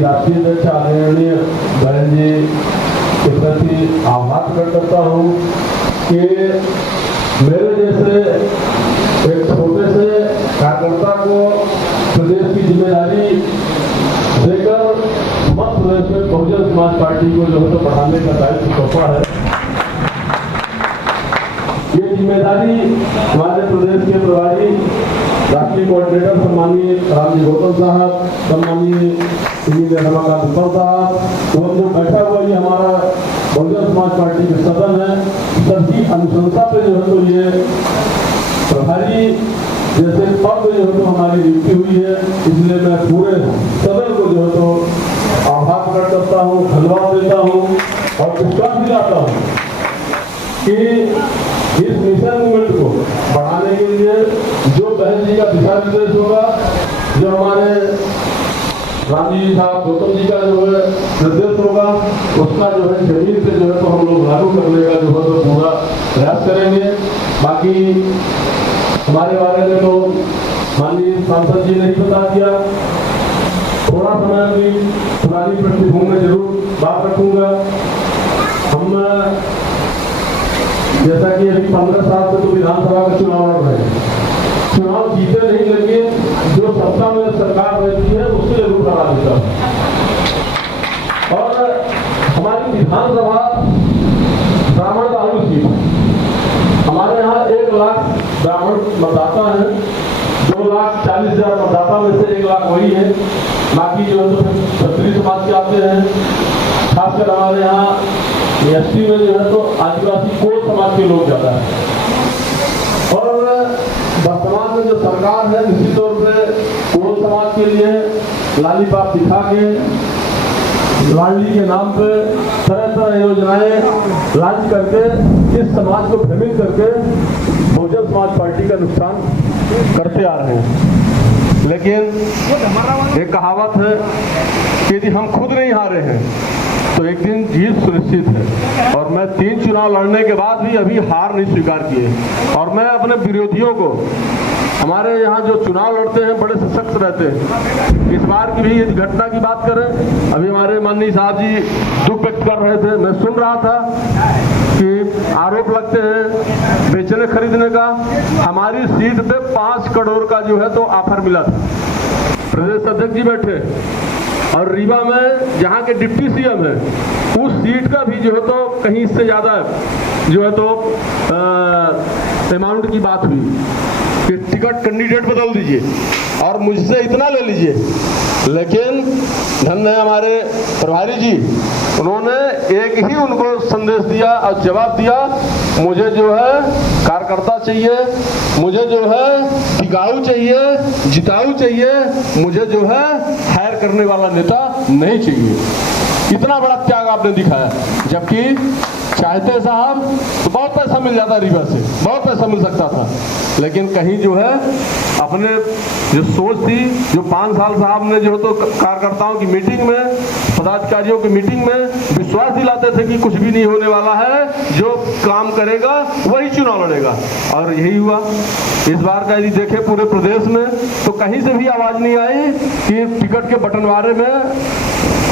की राष्ट्रीय अध्यक्ष आदरणीय बहन जी के प्रति आभार प्रकट करता हूँ कि मेरे जैसे एक छोटे से कार्यकर्ता को प्रदेश की जिम्मेदारी देकर मध्य प्रदेश में बहुजन समाज पार्टी को जो है तो बढ़ाने का दायित्व सौंपा है। ये जिम्मेदारी हमारे प्रदेश के प्रभारी राष्ट्रीय कोऑर्डिनेटर सम्मानीय रामजी गौतम साहब, सम्मानीय इंजीनियर रमाकांत विपल साहब, वो जो बैठा हुआ ये हमारा बहुजन समाज पार्टी के सदन है, सबकी अनुशंसा पे जो है तो ये प्रभारी जैसे पद जो है तो हमारी नियुक्ति हुई है। इसलिए मैं पूरे सदन को जो है तो आभार प्रकट करता हूँ, धन्यवाद देता हूँ और विश्वास दिलाता हूँ कि इस मिशन मूवमेंट को बढ़ाने के लिए जो बहन जी का दिशा निर्देश होगा, जो हमारे रामजी साहब गौतम जी का जो है निर्देश होगा, उसका जो है जमीन से जो है तो हम लोग लागू करने का जो है तो पूरा प्रयास करेंगे। बाकी हमारे बारे में तो माननीय सांसद जी ने ही बता दिया। थोड़ा समय भी पुरानी पृष्ठभूमि में जरूर बात रखूंगा। हम जैसा कि अभी 15 साल से तो विधानसभा का चुनाव लड़ रहे हैं, चुनाव जीते नहीं, लेकिन जो सत्ता में सरकार रहती है उससे जरूर हरा देता है। और हमारी विधानसभा ब्राह्मण बाहुल सीट है। हमारे यहाँ 1 लाख ब्राह्मण मतदाता है, 2,40,000 मतदाता में से 1 लाख वही है। बाकी जो है तो क्षत्रिय समाज के आते हैं, खासकर हमारे यहाँ एसटी में जो है तो आदिवासी कोल समाज के लोग ज्यादा है। और वर्तमान में जो सरकार है निश्चित तौर पे कोल समाज के लिए लालीपाप दिखा के लाडली के नाम पे तरह तरह योजनाएं लॉन्च करके इस समाज को भ्रमित करके बहुजन समाज पार्टी का नुकसान करते आ रहे हैं। लेकिन एक कहावत है कि यदि हम खुद नहीं हारे हैं तो एक दिन जीत सुनिश्चित है। और मैं 3 चुनाव लड़ने के बाद भी अभी हार नहीं स्वीकार किए। और मैं अपने विरोधियों को, हमारे यहाँ जो चुनाव लड़ते हैं बड़े सशक्त रहते हैं। इस बार की भी यदि घटना की बात करें, अभी हमारे माननीय साहब जी दुख व्यक्त कर रहे थे, मैं सुन रहा था कि आरोप लगते हैं बेचने खरीदने का। हमारी सीट पे 5 करोड़ का जो है तो ऑफर मिला था। प्रदेश अध्यक्ष जी बैठे और रीवा में जहाँ के डिप्टी सीएम है, उस सीट का भी जो है तो कहीं इससे ज़्यादा जो है तो अमाउंट की बात हुई कि टिकट कैंडिडेट बदल दीजिए और मुझसे इतना ले लीजिए। लेकिन धन्य हमारे प्रभारी जी, उन्होंने एक ही उनको संदेश दिया और जवाब दिया, मुझे जो है कार्यकर्ता चाहिए, मुझे जो है टिकाऊ चाहिए, जिताऊ चाहिए, मुझे जो है हायर करने वाला नेता नहीं चाहिए। इतना बड़ा त्याग आपने दिखाया। जबकि चाहते साहब तो बहुत पैसा मिल जाता रीवा से, बहुत पैसा मिल सकता था, लेकिन कहीं जो है अपने जो सोच थी, जो 5 साल साहब ने जो तो कार्यकर्ताओं की मीटिंग में, पदाधिकारियों की मीटिंग में विश्वास दिलाते थे कि कुछ भी नहीं होने वाला है, जो काम करेगा वही चुनाव लड़ेगा, और यही हुआ। इस बार का यदि देखें पूरे प्रदेश में तो कहीं से भी आवाज नहीं आई कि टिकट के बंटवारे में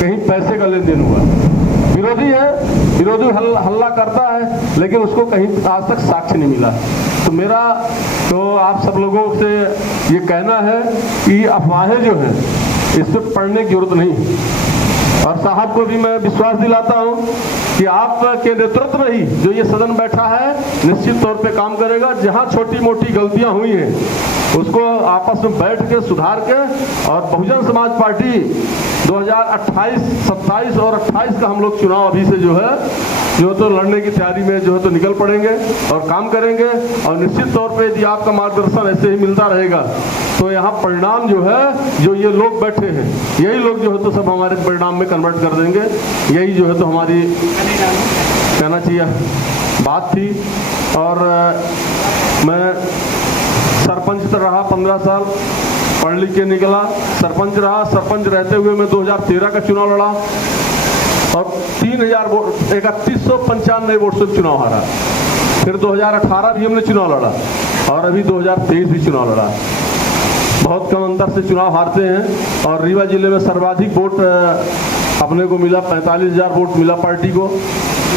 कहीं पैसे का लेन देन हुआ। विरोधी है, विरोधी हल्ला करता है, लेकिन उसको कहीं आज तक साक्ष्य नहीं मिला। तो मेरा तो आप सब लोगों से ये कहना है कि अफवाहें जो हैं इस पर पढ़ने की जरूरत नहीं। और साहब को भी मैं विश्वास दिलाता हूं कि आपके नेतृत्व में ही जो ये सदन बैठा है निश्चित तौर पे काम करेगा। जहां छोटी मोटी गलतियां हुई हैं उसको आपस में बैठ के सुधार के, और बहुजन समाज पार्टी 2028, 27 और 28 का हम लोग चुनाव अभी से जो तो लड़ने की तैयारी में जो है तो निकल पड़ेंगे और काम करेंगे। और निश्चित तौर पे यदि आपका मार्गदर्शन ऐसे ही मिलता रहेगा तो यहाँ परिणाम जो है, जो ये लोग बैठे हैं यही लोग जो है तो सब हमारे परिणाम में कन्वर्ट कर देंगे। यही जो है तो हमारी कहना चाहिए बात थी। और मैं सरपंच रहा 15 साल, पढ़ लिख के निकला, सरपंच रहा। सरपंच रहते हुए मैं 2013 का चुनाव लड़ा और 3195 वोट से चुनाव हारा। फिर 2018 भी हमने चुनाव लड़ा और अभी 2023 भी चुनाव लड़ा। बहुत कम अंतर से चुनाव हारते हैं और रीवा जिले में सर्वाधिक वोट अपने को मिला, 45,000 वोट मिला पार्टी को।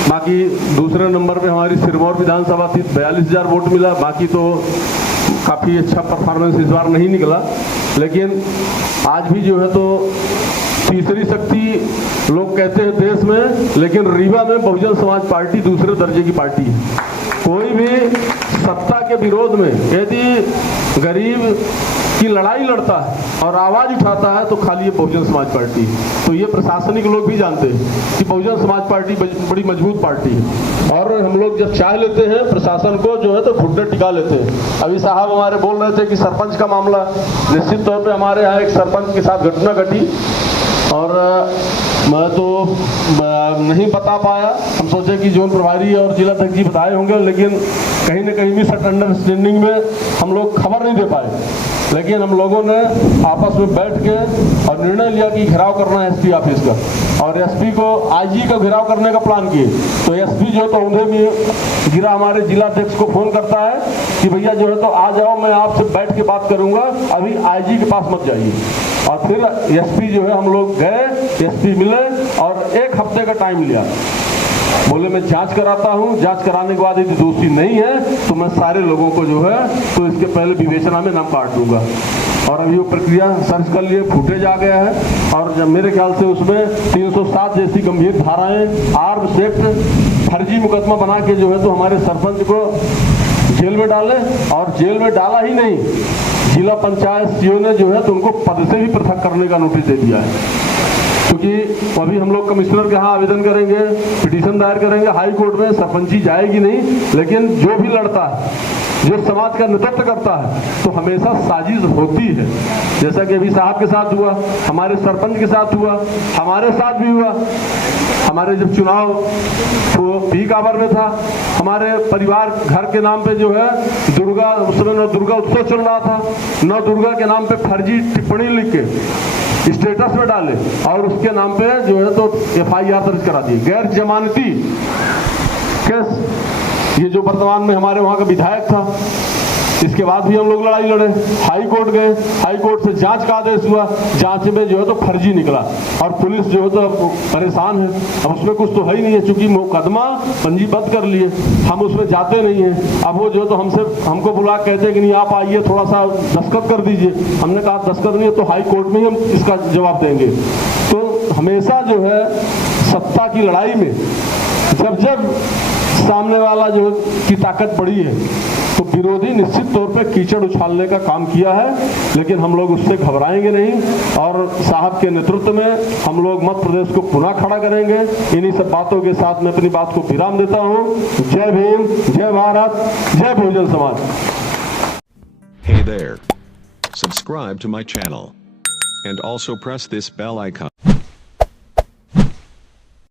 बाकी दूसरे नंबर पे हमारी सिरमौर विधानसभा थी, 42,000 वोट मिला। बाकी तो काफ़ी अच्छा परफॉर्मेंस इस बार नहीं निकला, लेकिन आज भी जो है तो तीसरी शक्ति लोग कहते हैं देश में, लेकिन रीवा में बहुजन समाज पार्टी दूसरे दर्जे की पार्टी है। कोई भी सत्ता के विरोध में यदि गरीब की लड़ाई लड़ता है और आवाज उठाता है तो खाली ये बहुजन समाज पार्टी है। तो ये प्रशासनिक लोग भी जानते हैं कि बहुजन समाज पार्टी बड़ी मजबूत पार्टी है और हम लोग जब चाह लेते हैं प्रशासन को जो है तो घुटने टिका लेते हैं। अभी साहब हमारे बोल रहे थे कि सरपंच का मामला, निश्चित तौर पे हमारे यहाँ एक सरपंच के साथ घटना घटी और मैं तो नहीं बता पाया। हम सोचे कि जोन प्रभारी और जिला अध्यक्ष जी बताए होंगे, लेकिन कहीं न कहीं मिसअंडरस्टैंडिंग में हम लोग खबर नहीं दे पाए। लेकिन हम लोगों ने आपस में बैठ के और निर्णय लिया कि घेराव करना है एसपी ऑफिस का, और एसपी को आईजी का घेराव करने का प्लान किए। तो एसपी जो तो उन्हें भी गिरा, हमारे जिला अध्यक्ष को फोन करता है कि भैया जो है तो आ जाओ, मैं आपसे बैठ के बात करूंगा, अभी आईजी के पास मत जाइए। और फिर एसपी जो है हम लोग गए, एसपी मिले और 1 हफ्ते का टाइम लिया। बोले मैं जांच कराता हूं, जांच कराने के बाद यदि दोषी नहीं है तो मैं सारे लोगों को जो है तो इसके पहले विवेचना में नाम काट दूंगा। और अभी वो प्रक्रिया सर्च कर लिए, फुटेज आ गया है और जब मेरे ख्याल से उसमें 307 जैसी गंभीर धाराएं, आर्म्स एक्ट, फर्जी मुकदमा बना के जो है तो हमारे सरपंच को जेल में डाले। और जेल में डाला ही नहीं, जिला पंचायत सीओ ने जो है तो उनको पद से भी पृथक करने का नोटिस दे दिया है। क्योंकि अभी हम लोग कमिश्नर के यहाँ आवेदन करेंगे, पिटीशन दायर करेंगे हाई कोर्ट में, सरपंची जाएगी नहीं, लेकिन जो भी लड़ता है, जो समाज का नेतृत्व करता है, तो हमेशा साजिश होती है। जैसा कि अभी साहब के साथ हुआ, हमारे सरपंच के साथ हुआ, हमारे साथ भी हुआ। हमारे जब चुनाव तो पीक आवर में था, हमारे परिवार घर के नाम पे जो है दुर्गा, उस समय नव दुर्गा उत्सव चल रहा था, नव दुर्गा के नाम पे फर्जी टिप्पणी लिख के स्टेटस में डाले और उसके नाम पे जो है तो FIR दर्ज करा दी, गैर जमानती केस। ये जो वर्तमान में हमारे वहाँ का विधायक था, इसके बाद भी हम लोग लड़ाई लड़े, हाई कोर्ट गए, हाई कोर्ट से जांच का आदेश हुआ, जांच में जो है तो फर्जी निकला और पुलिस जो है तो परेशान है। अब उसमें कुछ तो है ही नहीं है, चूंकि मुकदमा पंजीबद्ध कर लिए, हम उसमें जाते नहीं हैं। अब वो जो है तो हमको बुला कहते हैं कि नहीं आप आइए, थोड़ा सा दस्तखत कर दीजिए। हमने कहा दस्तखत नहीं है तो हाई कोर्ट में ही हम इसका जवाब देंगे। तो हमेशा जो है सत्ता की लड़ाई में जब सामने वाला जो की ताकत बड़ी है तो विरोधी निश्चित तौर पे कीचड़ उछालने का काम किया है, लेकिन हम लोग उससे घबराएंगे नहीं और साहब के नेतृत्व में हम लोग मध्य प्रदेश को पुनः खड़ा करेंगे। इन्हीं सब बातों के साथ मैं अपनी बात को विराम देता हूँ। जय भीम, जय भारत, जय Bahujan Samaj. Hey there. Subscribe to my channel and also press this bell icon.